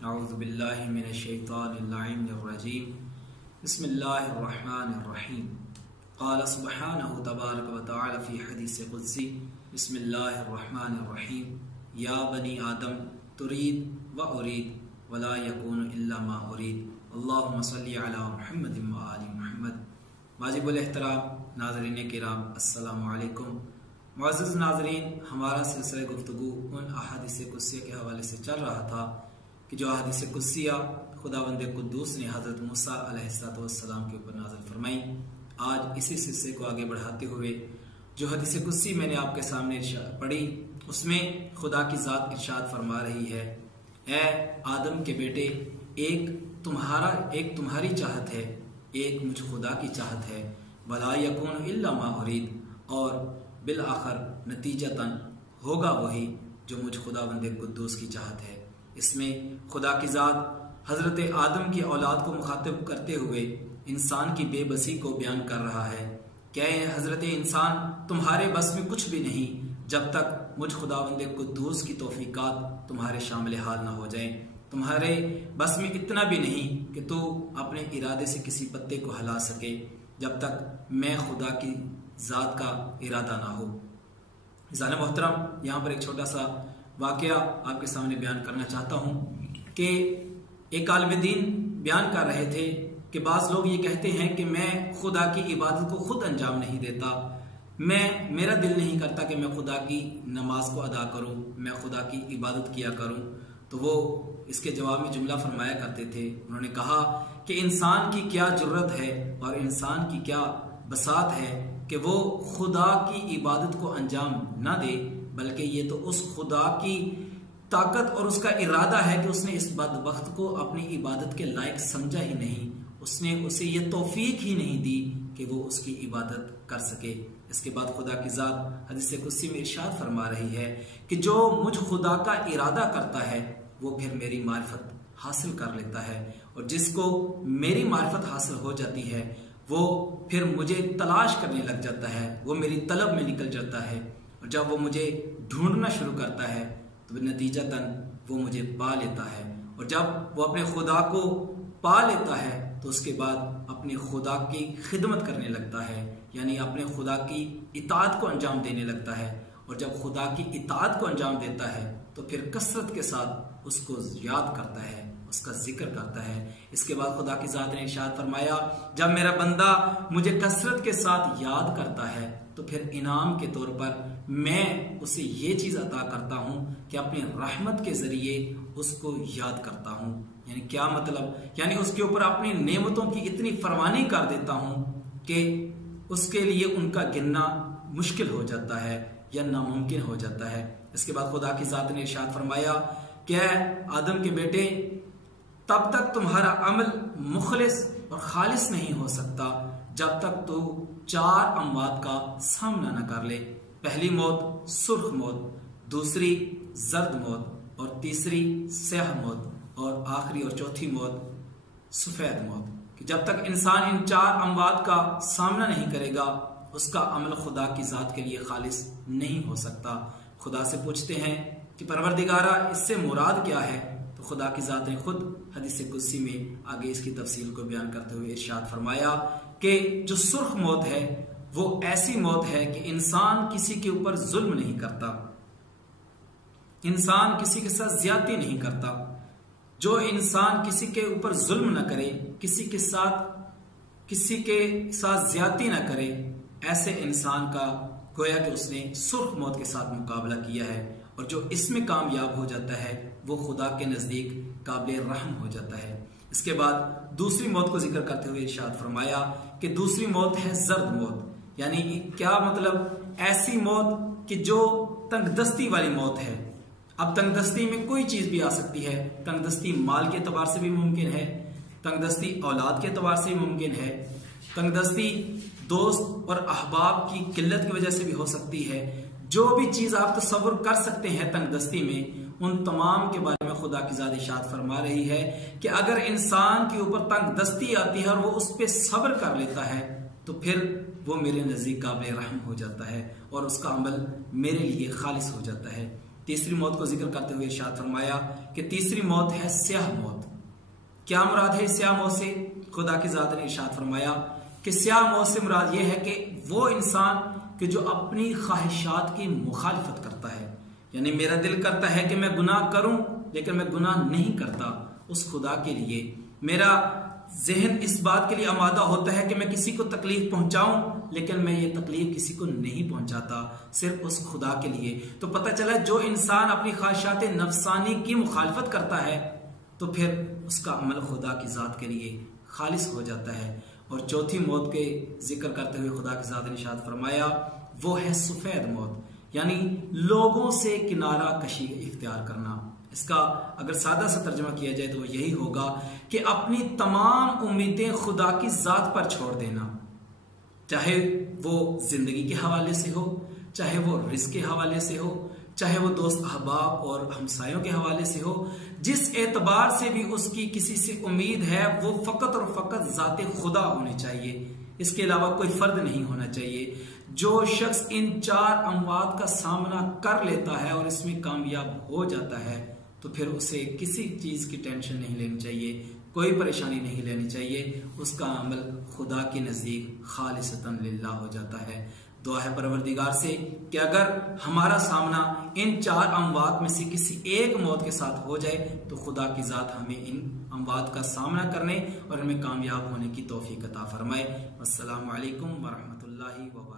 औज़ुबिल्लाहि मिनश्शैतानिर्रजीम। बिस्मिल्लाहिर्रहमानिर्रहीम। क़ाल सुब्हानहु तबारक व तआला फ़ी हदीस क़ुद्सी बिस्मिल्लाहिर्रहमानिर्रहीम। या बनी आदम तुरीद व उरीद वला यकूनु इल्ला मा उरीद। अल्लाहुम्मा सल्लि अला मुहम्मदिन व आलि मुहम्मद। वाजिबुल एहतराम नाज़रीन किराम, अस्सलामु अलैकुम। मुअज़्ज़ज़ नाज़रीन, हमारा सिलसिला गुफ्तगू उन अहादीस क़ुद्सिया के हवाले से चल रहा था कि जो अहादीस क़ुद्सिया खुदावंद कुद्दूस ने हज़रत मूसा अलैहिस्सलाम के ऊपर नाज़िल फरमाई। आज इसी सिलसिले को आगे बढ़ाते हुए जो हदीस क़ुद्सी मैंने आपके सामने पढ़ी, उसमें खुदा की ज़ात इरशाद फरमा रही है, ऐ आदम के बेटे, एक तुम्हारी चाहत है, एक मुझ खुदा की चाहत है। वला यकून इल्ला मा उरीद, और बिल आखिर नतीजतन होगा वही जो मुझ खुदावंद कुद्दूस की चाहत है। इसमें खुदा की ज़ात हजरत आदम की औलाद को मुखातिब करते हुए इंसान की बेबसी को बयान कर रहा है। क्या हजरत इंसान, तुम्हारे बस में कुछ भी नहीं जब तक मुझ खुदावंद कुद्दूस की तौफीकात तुम्हारे शामिल हाल ना हो जाएं। तुम्हारे बस में इतना भी नहीं कि तू अपने इरादे से किसी पत्ते को हिला सके जब तक मैं खुदा की ज़ात का इरादा ना हो। ज़ान मोहतरम, यहाँ पर एक छोटा सा वाक़या आपके सामने बयान करना चाहता हूँ कि एक आलिम दीन बयान कर रहे थे कि बाज़ लोग ये कहते हैं कि मैं खुदा की इबादत को खुद अंजाम नहीं देता, मेरा दिल नहीं करता कि मैं खुदा की नमाज को अदा करूँ, मैं खुदा की इबादत किया करूँ। तो वो इसके जवाब में जुमला फरमाया करते थे। उन्होंने कहा कि इंसान की क्या जुर्रत है और इंसान की क्या बसात है कि वो खुदा की इबादत को अंजाम ना दे, बल्कि ये तो उस खुदा की ताकत और उसका इरादा है कि उसने इस बदबख्त को अपनी इबादत के लायक समझा ही नहीं, उसने उसे ये तौफीक ही नहीं दी कि वो उसकी इबादत कर सके। इसके बाद खुदा की ज़ात हदीस क़ुद्सी में इरशाद फरमा रही है कि जो मुझ खुदा का इरादा करता है वो फिर मेरी मारिफत हासिल कर लेता है, और जिसको मेरी मारिफत हासिल हो जाती है वो फिर मुझे तलाश करने लग जाता है, वो मेरी तलब में निकल जाता है, और जब वो मुझे ढूंढना शुरू करता है तो नतीजतन वो मुझे पा लेता है। और जब वो अपने खुदा को पा लेता है तो उसके बाद अपने खुदा की खिदमत करने लगता है, यानी अपने खुदा की इताअत को अंजाम देने लगता है। और जब खुदा की इताअत को अंजाम देता है तो फिर कसरत के साथ उसको याद करता है, उसका जिक्र करता है। इसके बाद खुदा की ज़ात ने इरशाद फरमाया, जब मेरा बंदा मुझे कसरत के साथ याद करता है तो फिर इनाम के तौर पर मैं उसे ये चीज़ अता करता हूँ कि अपनी रहमत के ज़रिए उसको याद करता हूँ। यानी क्या मतलब, यानी उसके ऊपर अपनी नेमतों की इतनी फरमानी कर देता हूँ कि उसके लिए उनका गिनना मुश्किल हो जाता है या नामुमकिन हो जाता है। इसके बाद खुदा की ज़ात ने इरशाद फरमाया, क्या आदम के बेटे, तब तक तुम्हारा अमल मुखलिस और खालिस नहीं हो सकता जब तक तू 4 अमवात का सामना न कर ले। पहली मौत सुर्ख मौत, दूसरी जर्द मौत, और तीसरी स्याह मौत, और आखिरी और चौथी मौत सफेद मौत। कि जब तक इंसान इन 4 अमवात का सामना नहीं करेगा उसका अमल खुदा की ज़ात के लिए खालिस नहीं हो सकता। खुदा से पूछते हैं कि परवरदिगारा, इससे मुराद क्या है? तो खुदा की ज़ात ने खुद हदीस क़ुद्सी में आगे इसकी तफसील को बयान करते हुए इरशाद फरमाया कि जो सुर्ख मौत है वो ऐसी मौत है कि इंसान किसी के ऊपर जुल्म नहीं करता, इंसान किसी के साथ ज्यादती नहीं करता। जो इंसान किसी के ऊपर जुल्म न करे, किसी के साथ ज्यादती न करे, ऐसे इंसान का गोया कि उसने सुर्ख मौत के साथ मुकाबला किया है, और जो इसमें कामयाब हो जाता है वो खुदा के नजदीक काबिल रहम हो जाता है। इसके बाद दूसरी मौत को जिक्र करते हुए इरशाद फरमाया कि दूसरी मौत है जर्द मौत। यानी क्या मतलब, ऐसी मौत कि जो तंगदस्ती वाली मौत है। अब तंगदस्ती में कोई चीज भी आ सकती है, तंगदस्ती माल के एतबार से भी मुमकिन है, तंगदस्ती औलाद के एतबार से भी मुमकिन है, तंगदस्ती दोस्त और अहबाब की किल्लत की वजह से भी हो सकती है। जो भी चीज आप तसव्वुर कर सकते हैं तंगदस्ती में, उन तमाम के बारे में खुदा की ज़ात इरशाद फरमा रही है कि अगर इंसान के ऊपर तंगदस्ती आती है और वो उस पर सब्र कर लेता है तो फिर वो मेरे नज़दीक काबिल रहम हो जाता है और उसका अमल मेरे लिए खालिस हो जाता है। तीसरी मौत को जिक्र करते हुए इरशाद फरमाया कि तीसरी मौत है स्याह मौत। क्या मुराद है स्याह मौत से? खुदा की जात ने इरशाद फरमाया कि स्याह मौत से मुराद यह है कि वो इंसान कि जो अपनी ख्वाहिशात की मुखालिफत करता है, यानी मेरा दिल करता है कि मैं गुनाह करूं लेकिन मैं गुनाह नहीं करता, उस खुदा के लिए मेरा जहन इस बात के लिए आमादा होता है कि मैं किसी को तकलीफ पहुंचाऊं लेकिन मैं ये तकलीफ किसी को नहीं पहुंचाता, सिर्फ उस खुदा के लिए। तो पता चला जो इंसान अपनी ख्वाहिशात नफसानी की मुखालफत करता है तो फिर उसका अमल खुदा की जात के लिए खालिस हो जाता है। और चौथी मौत के जिक्र करते हुए खुदा की जात ने इरशाद फरमाया वो है सफेद मौत, यानी लोगों से किनारा कशी इख्तियार करना। इसका अगर सादा सा तर्जमा किया जाए तो यही होगा कि अपनी तमाम उम्मीदें खुदा की जात पर छोड़ देना, चाहे वो जिंदगी के हवाले से हो, चाहे वो रिस्क के हवाले से हो, चाहे वो दोस्त अहबाब और हमसायों के हवाले से हो। जिस एतबार से भी उसकी किसी से उम्मीद है वो फकत और फकत जाते खुदा होनी चाहिए, इसके अलावा कोई फर्द नहीं होना चाहिए। जो शख्स इन चार अमवात का सामना कर लेता है और इसमें कामयाब हो जाता है तो फिर उसे किसी चीज की टेंशन नहीं लेनी चाहिए, कोई परेशानी नहीं लेनी चाहिए, उसका अमल खुदा के नजदीक खालिसतन लिल्लाह हो जाता है। दुआ है परवरदिगार से कि अगर हमारा सामना इन चार अमवात में से किसी एक मौत के साथ हो जाए तो खुदा की जात हमें इन अमवात का सामना करने और इनमें कामयाब होने की तौफीक अता फरमाए। अस्सलामु अलैकुम वरहमतुल्लाहि व बरकातहू।